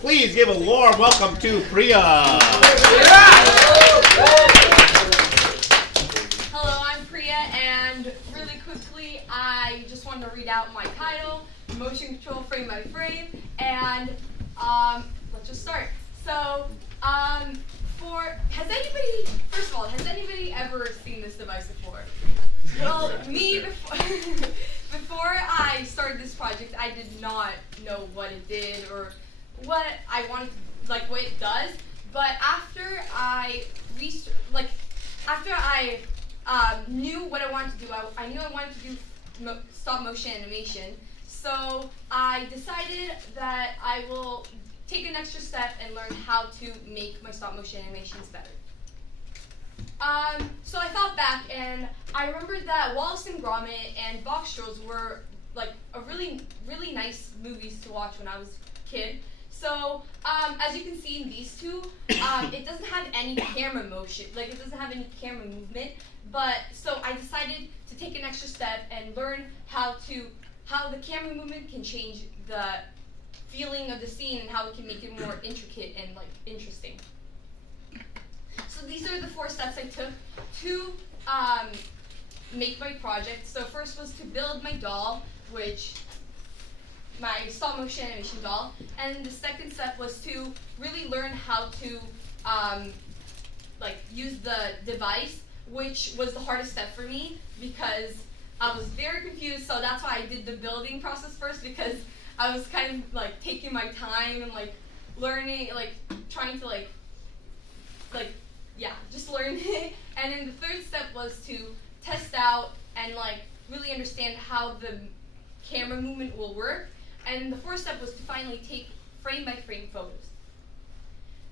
Please give a warm welcome to Priya. Hello, I'm Priya, and really quickly, I just wanted to read out my title, Motion Control Frame by Frame, and let's just start. So, first of all, has anybody ever seen this device before? Well, me, before I started this project, I did not know what it did or what I wanted, what it does. But after I knew what I wanted to do, I knew I wanted to do stop motion animation. So I decided that I will take an extra step and learn how to make my stop motion animations better. So I thought back, and I remembered that Wallace and Gromit and Box Trolls were a really, really nice movies to watch when I was a kid. So as you can see in these two, it doesn't have any camera motion, it doesn't have any camera movement. But so I decided to take an extra step and learn how the camera movement can change the feeling of the scene and how it can make it more intricate and interesting. So these are the 4 steps I took to make my project. So first was to build my doll, my stop motion animation doll, and the second step was to really learn how to use the device, which was the hardest step for me because I was very confused. So that's why I did the building process first, because I was kind of taking my time and learning, trying to just learn it. And then the third step was to test out and really understand how the camera movement will work. And the fourth step was to finally take frame by frame photos.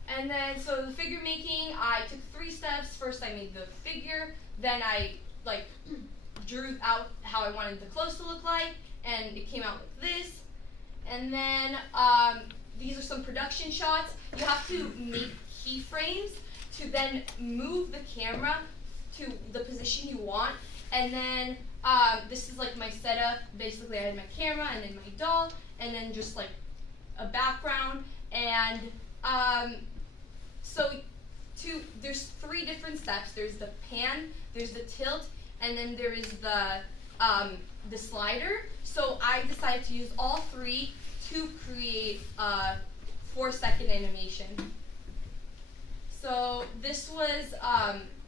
And then, so the figure making, I took 3 steps. First, I made the figure. Then I drew out how I wanted the clothes to look like, and it came out like this. And then these are some production shots. You have to make keyframes to then move the camera to the position you want. And then this is my setup. Basically, I had my camera and then my doll, and then just a background. And there's 3 different steps. There's the pan, there's the tilt, and then there is the slider. So I decided to use all 3 to create a 4-second animation. So this was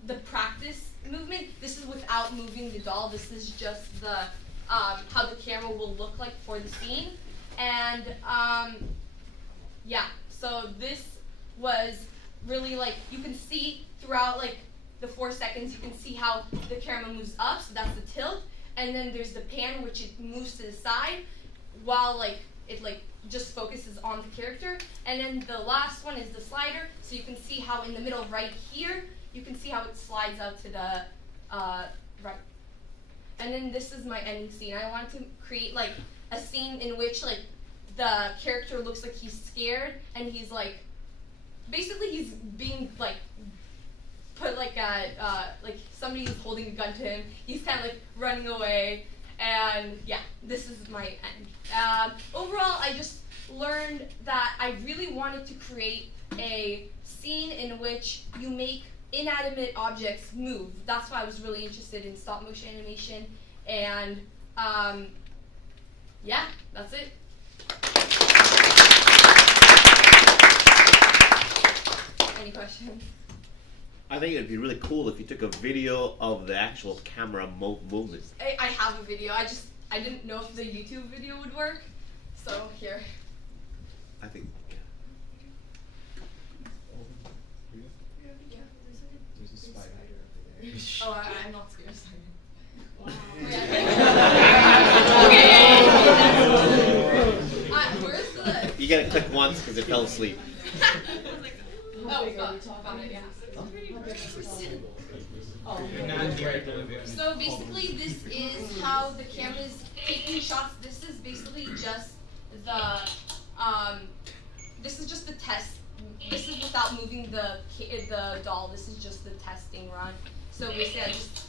the practice movement. This is without moving the doll. This is just the how the camera will look like for the scene. And so this was really you can see throughout the 4 seconds, you can see how the camera moves up, so that's the tilt. And then there's the pan, which it moves to the side while it just focuses on the character. And then the last one is the slider, so you can see how in the middle right here, you can see how it slides out to the right. And then this is my ending scene. I wanted to create a scene in which the character looks like he's scared, and he's basically he's being put somebody's holding a gun to him. He's kind of running away, and this is my end. Overall, I just learned that I really wanted to create a scene in which you make inanimate objects move. That's why I was really interested in stop motion animation, and that's it. Any questions? I think it'd be really cool if you took a video of the actual camera movements. I have a video. I didn't know if the YouTube video would work, so here. I think. There's a spider over there. Oh, I'm not scared of spiders. Wow. Where's the? You gotta click once because it fell asleep. So basically, this is how the camera's taking shots. This is basically just the this is just the test. This is without moving the doll. This is just the testing run. So basically, I just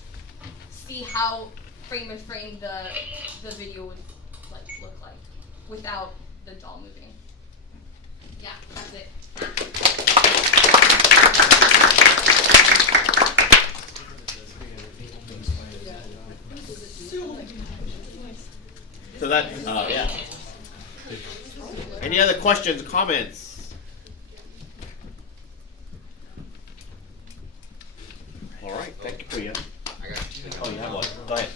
see how frame by frame the video would look like without the doll moving. Yeah. other questions, comments? All right, thank you, Priya. I got Oh, you have one. Go ahead.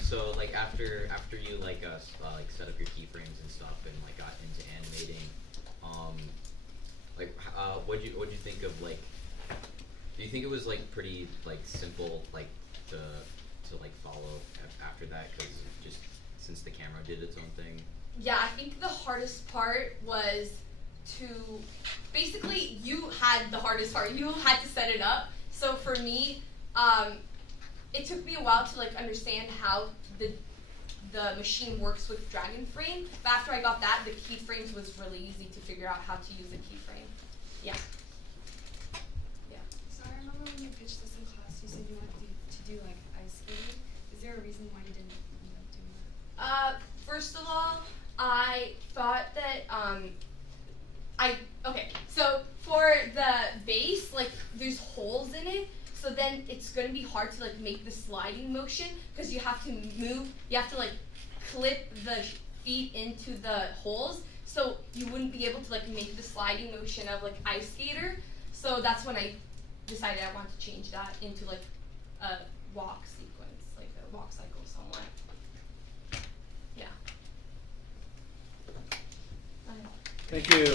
So like after you like like set up your keyframes and stuff and like got into animating, what'd you think of like? Do you think it was like pretty like simple like to like follow after that, because just since the camera did its own thing? Yeah, I think the hardest part was to basically you had the hardest part. You had to set it up. So for me, it took me a while to like understand how the machine works with Dragon Frame. But after I got that, the keyframes was really easy to figure out how to use a keyframe. Yeah. Yeah. So I remember when you pitched this in class, you said you wanted to do like ice skating. Is there a reason why you didn't end up doing that? First of all, I thought that so for the base, like there's holes in it, so then it's gonna be hard to like make the sliding motion because you have to move, you have to like clip the feet into the holes, so you wouldn't be able to like make the sliding motion of like ice skater. So that's when I decided I wanted to change that into like a walk sequence, like a walk cycle somewhat. Yeah. Thank you.